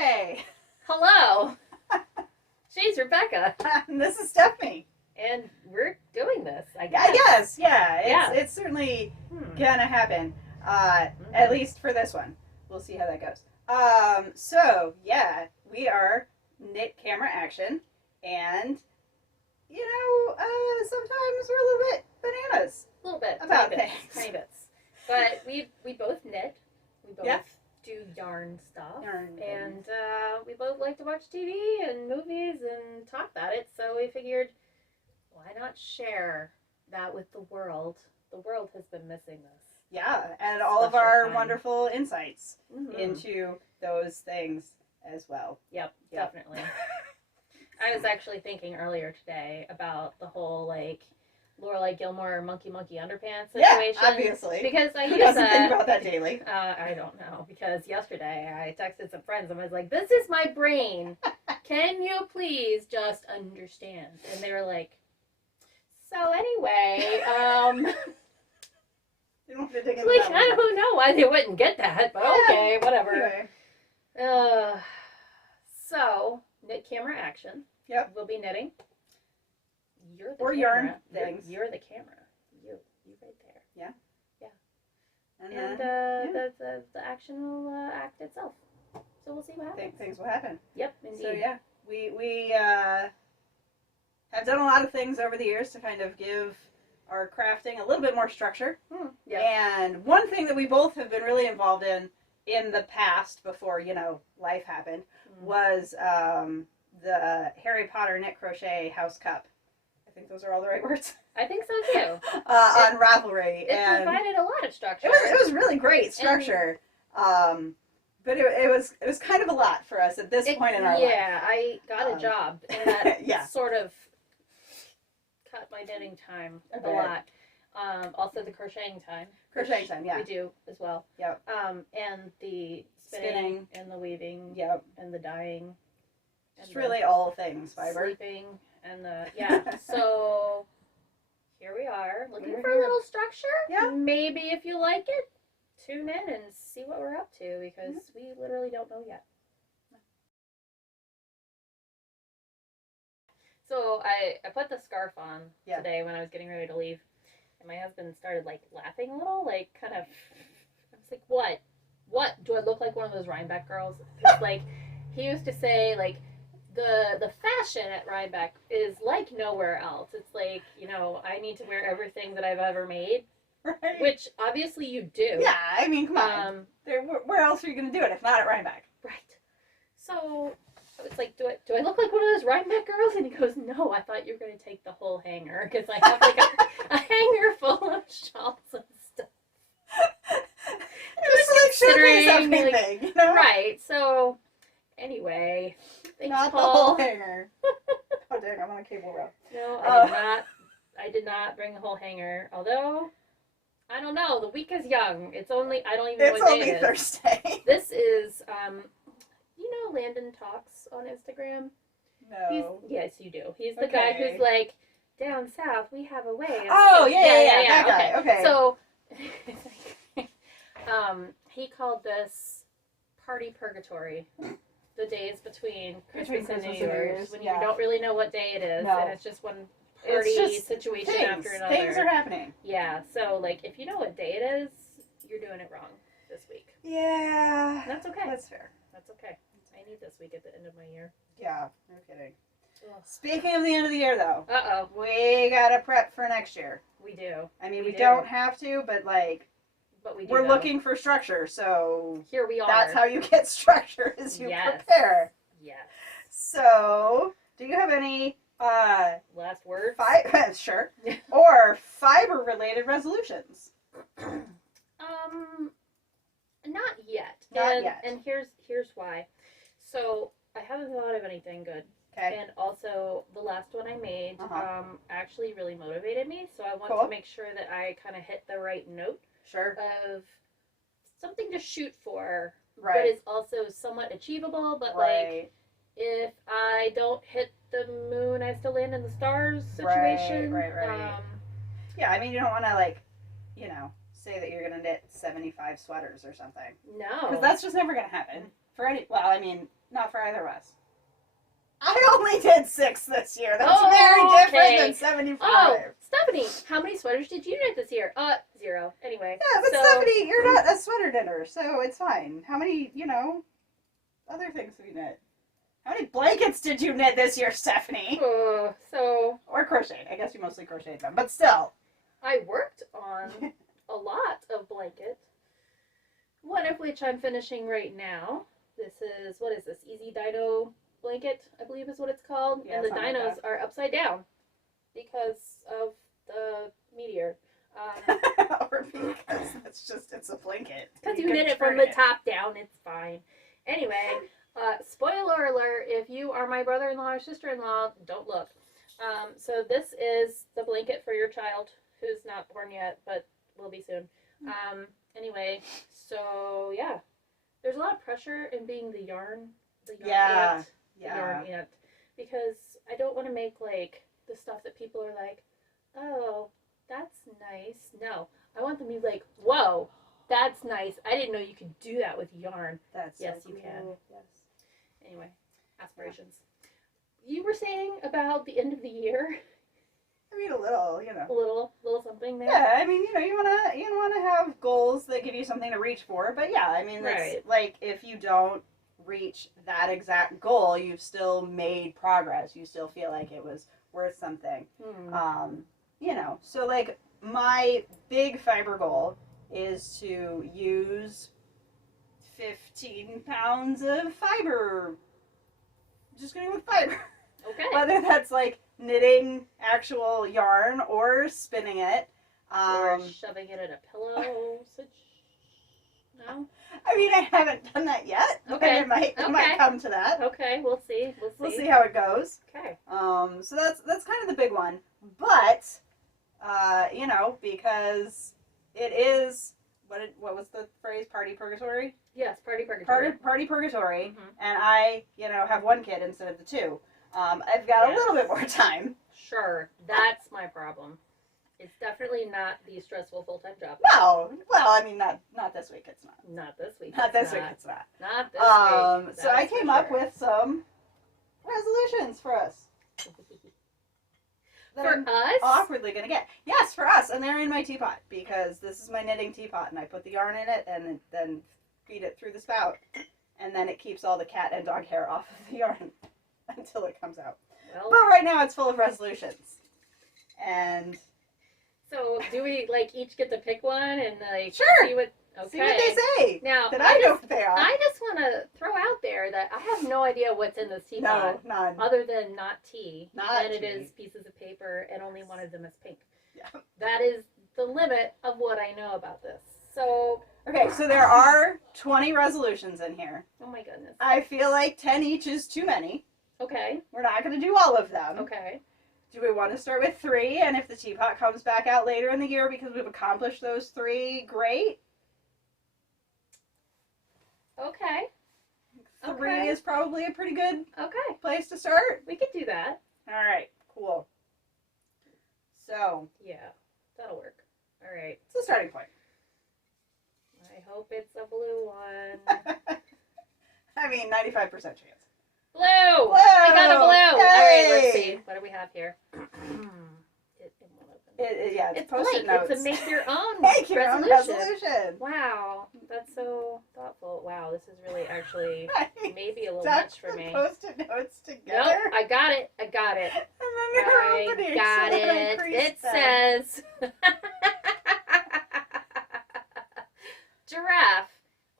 Hey! Hello! She's Rebecca. This is Stephanie. And we're doing this, I guess. I guess, yeah. It's certainly gonna happen. At least for this one. We'll see how that goes. So, yeah, we are knit camera action. And, sometimes we're a little bit bananas. A little bit. About tiny bits. But we both knit. We both do yarn stuff. And we both like to watch TV and movies and talk about it. So we figured, why not share that with the world? The world has been missing this. Yeah, and all of our wonderful insights into those things as well. Yep. Definitely. I was actually thinking earlier today about the whole, Lorelai Gilmore monkey underpants situation. Yeah, obviously. Because I Who use doesn't think about that daily? I don't know. Because yesterday I texted some friends and I was like, this is my brain. Can you please just understand? And they were like, so anyway, You don't have to dig into like, that I don't know why they wouldn't get that, but okay, whatever. Anyway. So, knit camera action. Yep. We'll be knitting. You're the or camera. yarn things. You're the camera. You right there. Yeah. And the action will act itself. So we'll see what happens. Things will happen. Yep, indeed. So yeah, we have done a lot of things over the years to kind of give our crafting a little bit more structure. Yeah. And one thing that we both have been really involved in the past, before life happened, was the Harry Potter knit crochet house cup. I think those are all the right words. I think so too. On Ravelry. It provided a lot of structure. It was really great structure. But it was kind of a lot for us at this point in our life. Yeah, I got a job, and that sort of cut my knitting time a lot. Also the crocheting time. Crocheting time, yeah. We do as well. Yep. And the spinning and the weaving. Yep. And the dyeing. Just really all things, fiber. Sleeping and so here we are looking for a little structure. Yeah. Maybe if you like it, tune in and see what we're up to, because we literally don't know yet. So I put the scarf on today when I was getting ready to leave, and my husband started laughing a little, kind of. I was like, what? Do I look like one of those Rhinebeck girls? It's he used to say the fashion at Rhinebeck is like nowhere else. It's I need to wear everything that I've ever made. Right. Which obviously you do. Yeah, I mean, come on. Where else are you going to do it if not at Rhinebeck? Right. So it's do I look like one of those Rhinebeck girls? And he goes, no, I thought you were going to take the whole hanger, because I have a hanger full of shawls and stuff. It's showcase everything, Right. So anyway, thanks, not Paul. the whole hanger. Oh dang, I'm on a cable rope. No, I did not bring the whole hanger. Although, I don't know. The week is young. I don't even know what day it is. It's only Thursday. This is, Landon Talks on Instagram? No. Yes, you do. He's the guy who's down south, we have a way. Oh, yeah. That guy. Okay. So, he called this party purgatory. The days between Christmas and New Year's, when you don't really know what day it is, and it's just one party situation after another. Things are happening. Yeah, so if you know what day it is, you're doing it wrong this week. Yeah. That's okay. That's fair. That's okay. I need this week at the end of my year. Yeah, no kidding. Ugh. Speaking of the end of the year, though. Uh-oh. We gotta prep for next year. We do. I mean, we don't have to, but we do, we're looking for structure, so here we are. That's how you get structure, is you prepare. Yes. So, do you have any last words? Sure. Or fiber-related resolutions? Not yet. Not yet. And here's why. So I haven't thought of anything good. Okay. And also, the last one I made actually really motivated me. So I want to make sure that I kind of hit the right note. Sure. Of something to shoot for, right, but is also somewhat achievable. But if I don't hit the moon, I still land in the stars situation. Right. Yeah, I mean, you don't want to say that you're gonna knit 75 sweaters or something. No. Because that's just never gonna happen. For any, well, I mean, not for either of us. I only did 6 this year. That's very different than 75. Oh, Stephanie, how many sweaters did you knit this year? 0. Anyway. Yeah, but Stephanie, you're not a sweater knitter, so it's fine. How many, other things have you knit? How many blankets did you knit this year, Stephanie? Or crocheted. I guess you mostly crocheted them, but still. I worked on a lot of blankets, one of which I'm finishing right now. This is, what is this, Easy Dino blanket, I believe is what it's called. Yeah, and the dinos are upside down because of the meteor. Or because it's a blanket. Because you knit it from the top down, it's fine. Anyway, spoiler alert, if you are my brother-in-law or sister-in-law, don't look. So this is the blanket for your child who's not born yet, but will be soon. Anyway, so yeah. There's a lot of pressure in being the yarn aunt, because I don't want to make like the stuff that people are like, oh, that's nice. No, I want them to be like, whoa, that's nice. I didn't know you could do that with yarn. Yes, you can. Yes. Anyway, aspirations. You were saying about the end of the year. I mean, a little, A little something there. Yeah, I mean, you wanna have goals that give you something to reach for, but yeah, I mean, that's like if you don't reach that exact goal, you've still made progress. You still feel like it was worth something. So like my big fiber goal is to use 15 pounds of fiber. Just gonna go with fiber. Okay. Whether that's like knitting actual yarn or spinning it. Or shoving it in a pillow. No? I mean, I haven't done that yet. Okay. It might come to that. Okay, we'll see. We'll see how it goes. Okay. So that's kind of the big one. But, because it is, what was the phrase? Party purgatory? Yes, party purgatory. Party purgatory. Mm-hmm. And I, have one kid instead of the 2. I've got a little bit more time. Sure. That's my problem. It's definitely not the stressful full-time job. No. Well, I mean, not this week, it's not. Not this week. Not this week, it's not. Not this week. So I came up with some resolutions for us. For us? Awkwardly going to get. Yes, for us. And they're in my teapot because this is my knitting teapot and I put the yarn in it and then feed it through the spout. And then it keeps all the cat and dog hair off of the yarn until it comes out. Well, but right now it's full of resolutions. And so do we each get to pick one and sure. See what they say? Now I know what they are. I just want to throw out there that I have no idea what's in this teapot. No, none. Other than not tea. And it is pieces of paper and only one of them is pink. Yeah. That is the limit of what I know about this. So okay, so there are 20 resolutions in here. Oh my goodness. I feel like 10 each is too many. Okay. We're not going to do all of them. Okay. Do we want to start with 3? And if the teapot comes back out later in the year because we've accomplished those 3, great. Okay. 3 is probably a pretty good place to start. We could do that. All right. Cool. So. Yeah, that'll work. All right. It's a starting point. I hope it's a blue one. I mean, 95% chance. Blue! I got a blue! Yay! All right, let's see. What do we have here? It's Post-it notes. It's a make your own resolution. Wow, that's so thoughtful. Wow, this is really actually maybe a little much for me. Post-it notes together. Nope, I got it. And then you're opening. Got it. It says giraffe.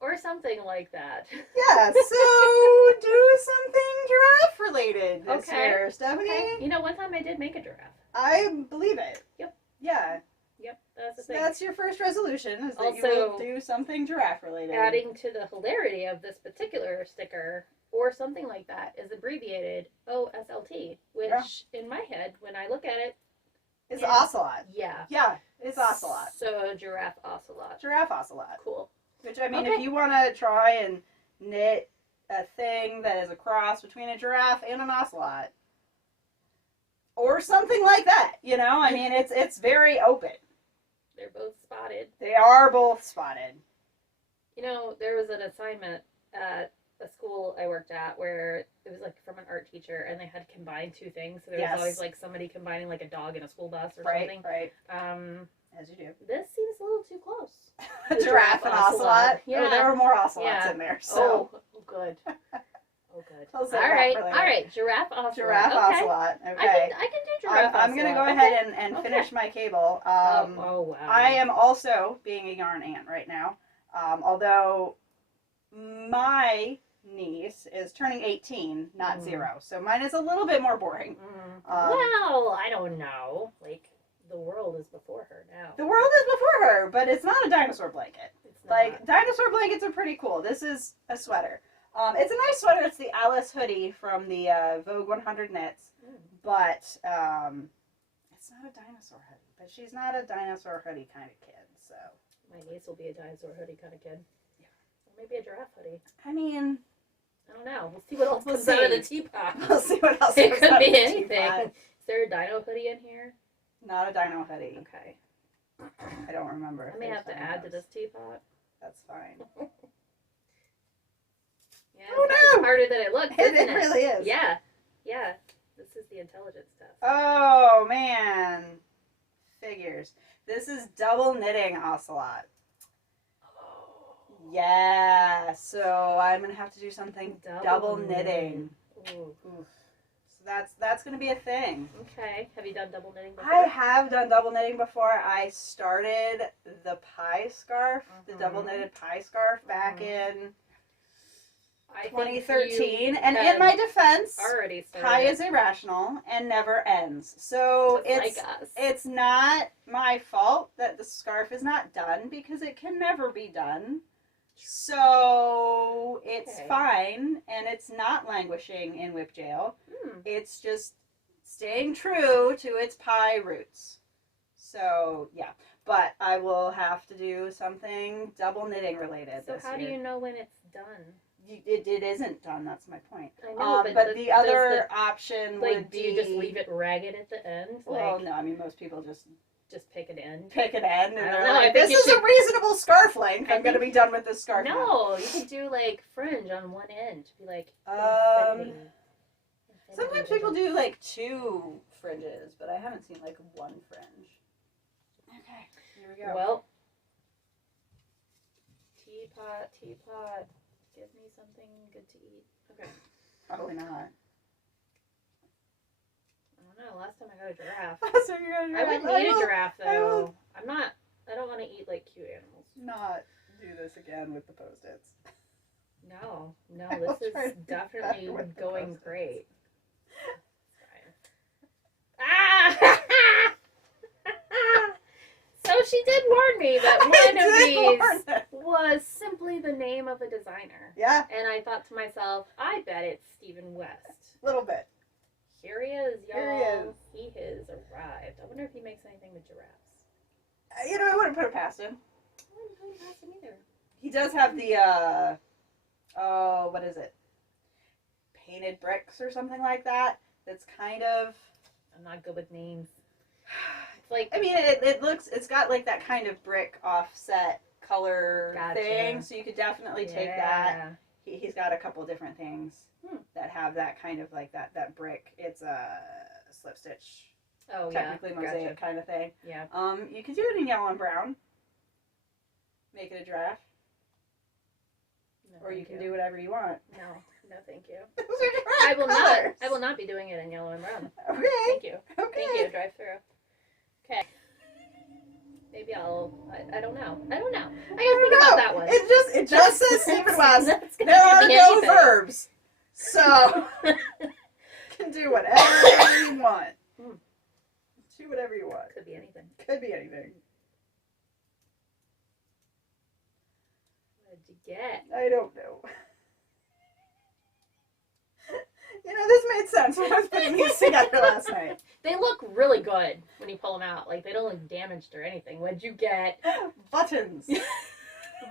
Or something like that. Yeah, so do something giraffe related this year, Stephanie. Okay. One time I did make a giraffe. I believe it. Yep. Yeah. Yep, that's the So thing. that's your first resolution, is that also, you will do something giraffe related. Adding to the hilarity of this particular sticker, or something like that, is abbreviated OSLT, which in my head, when I look at it, is ocelot. Yeah. Yeah, it's ocelot. So giraffe ocelot. Giraffe ocelot. Cool. Which, I mean, if you want to try and knit a thing that is a cross between a giraffe and an ocelot, or something like that, I mean, it's very open. They're both spotted. They are both spotted. You know, there was an assignment at a school I worked at where it was like from an art teacher, and they had combined two things. So there was always like somebody combining like a dog and a school bus or something. Right. As you do. This seems a little too close. A giraffe and ocelot. Yeah. Oh, there were more ocelots in there. So. Oh, good. Oh, good. All right. Giraffe ocelot. Giraffe ocelot. Okay. I can do giraffe ocelot. I'm going to go ahead and finish my cable. Wow. I am also being a yarn ant right now. Although my niece is turning 18, not 0. So mine is a little bit more boring. Well, I don't know. Like, the world is before her now. The world is before her, but it's not a dinosaur blanket. It's not. Like, dinosaur blankets are pretty cool. This is a sweater. It's a nice sweater. It's the Alice hoodie from the Vogue 100 knits. But it's not a dinosaur hoodie. But she's not a dinosaur hoodie kind of kid, so. My niece will be a dinosaur hoodie kind of kid. Yeah. Or maybe a giraffe hoodie. I mean, I don't know. We'll see what else comes out of the teapot. We'll see what else it comes could out be of the anything. teapot. Is there a dino hoodie in here? Not a dino hoodie. Okay. I don't remember. I may have to add to this teapot. That's fine. Yeah, it's harder than it looks, isn't it? It really is. Yeah. Yeah. This is the intelligence test. Oh, man. Figures. This is double knitting ocelot. Yeah, so I'm going to have to do something double knitting. Ooh. So that's going to be a thing. Okay. Have you done double knitting before? I have done double knitting before. I started the pie scarf, the double knitted pie scarf back in 2013. And in my defense, pie is irrational and never ends. So it's not my fault that the scarf is not done because it can never be done. So it's fine, and it's not languishing in whip jail. It's just staying true to its pie roots. So, yeah. But I will have to do something double knitting related this year. So how do you know when it's done? It isn't done, that's my point. I know, but the other option would be... do you just leave it ragged at the end? Well, no, I mean, most people just pick an end. Pick an end, and they're know, like, this is a reasonable scarf length. I'm going to be done with this scarf. No, you could do, like, fringe on one end. Be like, sometimes people do, like, 2 fringes, but I haven't seen, like, 1 fringe. Okay, here we go. Well, teapot. Give me something good to eat. Okay. Probably not. I don't know. Last time I got a giraffe. So you're gonna I wouldn't eat a giraffe though. I don't want to eat like cute animals. Not do this again with the Post-its. No, this is definitely going great. Ah! So she did warn me that one of these was simply the name of a designer. Yeah. And I thought to myself, I bet it's Stephen West. A little bit. Here he is, y'all. Here he is. He has arrived. I wonder if he makes anything with giraffes. I wouldn't put it past him. I wouldn't put it past him either. He does have the, what is it? Painted bricks or something like that. That's kind of... I'm not good with names. It's like... I mean, it's got like that kind of brick offset color thing. So you could definitely take that. He's got a couple different things that have that kind of like that brick. It's a slip stitch, technically mosaic kind of thing. Yeah. You could do it in yellow and brown. Make it a giraffe. No, or you can do whatever you want. No, thank you. Those are colors. I will not be doing it in yellow and brown. Okay. Thank you. Okay. Thank you. Drive through. Okay. Maybe I don't know. I gotta think about that one. It just says Stephen West. There are no verbs. So, you can do whatever you want. Do whatever you want. Could be anything. Could be anything. What did you get? I don't know. This made sense when I was putting these together last night. They look really good when you pull them out. Like, they don't look damaged or anything. What'd you get? Buttons.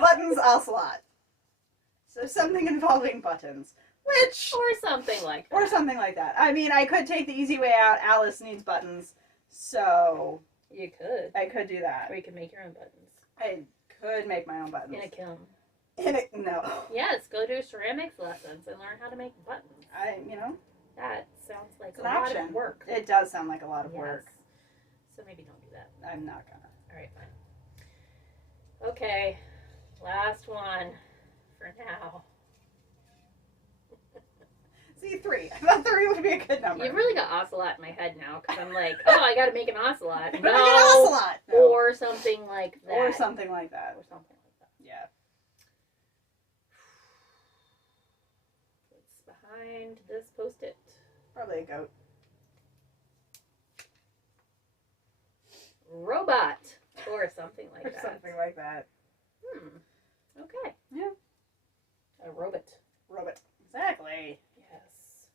Buttons ocelot. So something involving buttons. Or something like that. Or something like that. I mean, I could take the easy way out. Alice needs buttons. So, You could. I could do that. Or you could make your own buttons. I could make my own buttons. In a kiln. No. Yes, go do ceramics lessons and learn how to make buttons. That sounds like an lot option. Of work. It does sound like a lot of work. So maybe don't do that. I'm not gonna. Alright, fine. Okay, last one for now. See, 3. I thought 3 would be a good number. You've really got ocelot in my head now, because I'm like, oh, I gotta make an ocelot. No. Ocelot. No. Or something like that. Or something like that. Yeah. What's behind this post-it? Probably a goat. Robot. Or something like that. Or something like that. Okay. Yeah. A robot. Exactly. Yes.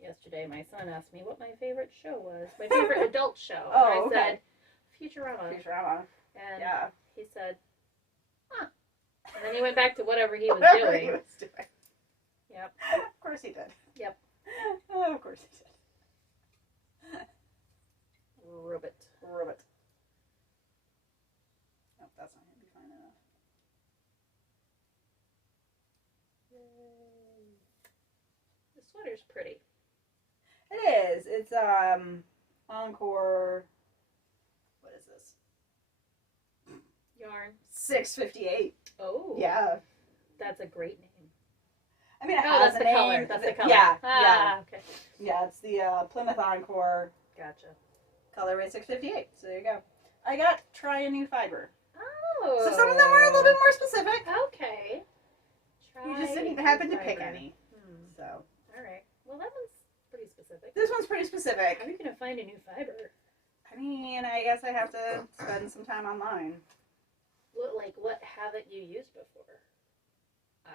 Yesterday, my son asked me what my favorite show was. My favorite adult show. Oh, and I okay. said, Futurama. And yeah. he said, huh. And then he went back to whatever he was doing. Yep. Of course he did. Yep. Oh, of course he did. Robot. Oh, that's not going to be fine enough. Yay. The sweater's pretty. It is. It's Encore. What is this? Yarn. 658. Oh. Yeah. That's a great name. I mean, it has that's a the name. color. That's the color. Yeah. Okay. Yeah, it's the Plymouth Encore. Gotcha. Colorway 658. So there you go. I got try a new fiber. Oh. So some of them were a little bit more specific. Okay. You just didn't happen to pick any. So. All right. Well, that one's pretty specific. This one's pretty specific. How are you going to find a new fiber? I mean, I guess I have to spend some time online. What haven't you used before?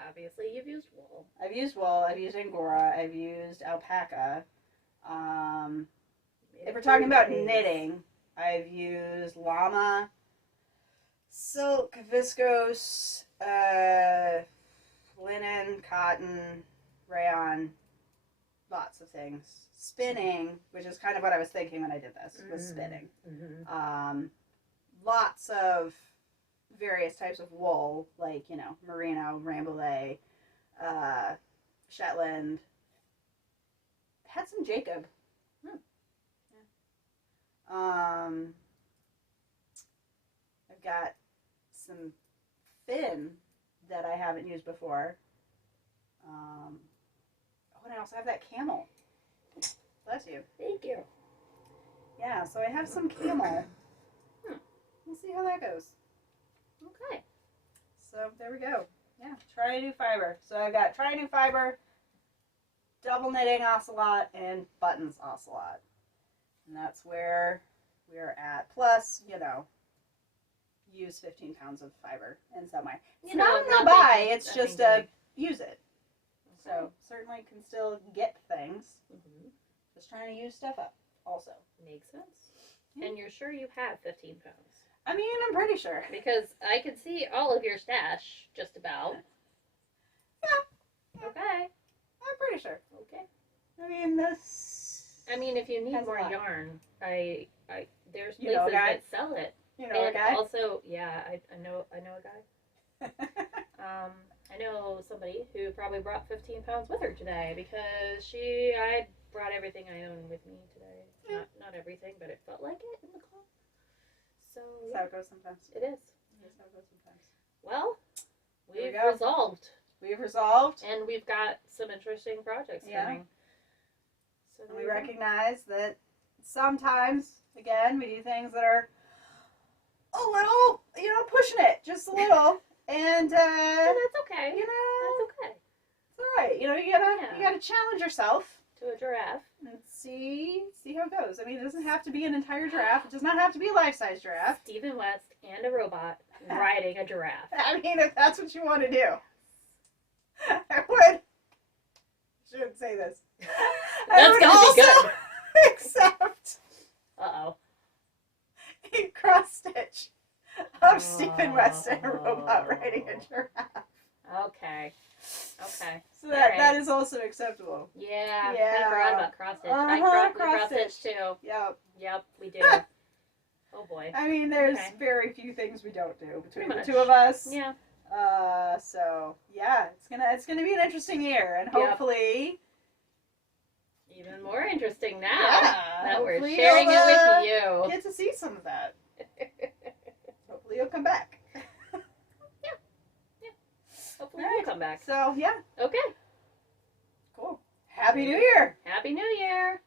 Obviously, you've used wool. I've used wool. I've used Angora. I've used alpaca. If we're talking about knitting, I've used llama, silk, viscose, linen, cotton, rayon, lots of things. Spinning, which is kind of what I was thinking when I did this, was spinning. Lots of various types of wool, like, merino, rambouillet, Shetland. Had some Jacob. I've got some Finn that I haven't used before. And I also have that camel. Bless you. Thank you. Yeah, so I have some camel. We'll see how that goes. Okay. So there we go. Yeah, try a new fiber. So I've got try a new fiber, double knitting ocelot, and buttons ocelot. And that's where we're at. Plus, use 15 pounds of fiber in some way. It's not a no-buy, it's just a use it. Okay. So certainly can still get things. Just trying to use stuff up also. Makes sense. Yeah. And you're sure you have 15 pounds? I mean, I'm pretty sure. Because I can see all of your stash, just about. Yeah. Okay. I'm pretty sure. Okay. I mean, if you need more yarn, there's you know places a guy? that sell it. You know a guy? And also, yeah, I know a guy. I know somebody who probably brought 15 pounds with her today because I brought everything I own with me today. Yeah. Not everything, but it felt like it in the car. So that's how it goes sometimes. It is. That's how it goes sometimes. Well, we've resolved. We've resolved. And we've got some interesting projects coming. So we recognize that sometimes, again, we do things that are a little, pushing it just a little. And, that's okay. That's okay. It's all right. You gotta challenge yourself. To a giraffe. And see how it goes. I mean, it doesn't have to be an entire giraffe. It does not have to be a life-size giraffe. Stephen West and a robot riding a giraffe. I mean, if that's what you want to do. I would. Shouldn't say this. That's gonna be good. Accept. Uh-oh. A cross stitch of Stephen West and a robot riding a giraffe. Okay. So that is also acceptable. Yeah. I forgot about cross stitch. I cross stitch too. Yep, we do. Oh boy. I mean, there's very few things we don't do between the much. two of us. Yeah. So yeah, it's gonna be an interesting year, and hopefully even more interesting now that we're hopefully sharing you'll, it with you. get to see some of that. Hopefully you'll come back. Hopefully we'll come back. So yeah. Okay. Cool. Happy New Year. Happy New Year.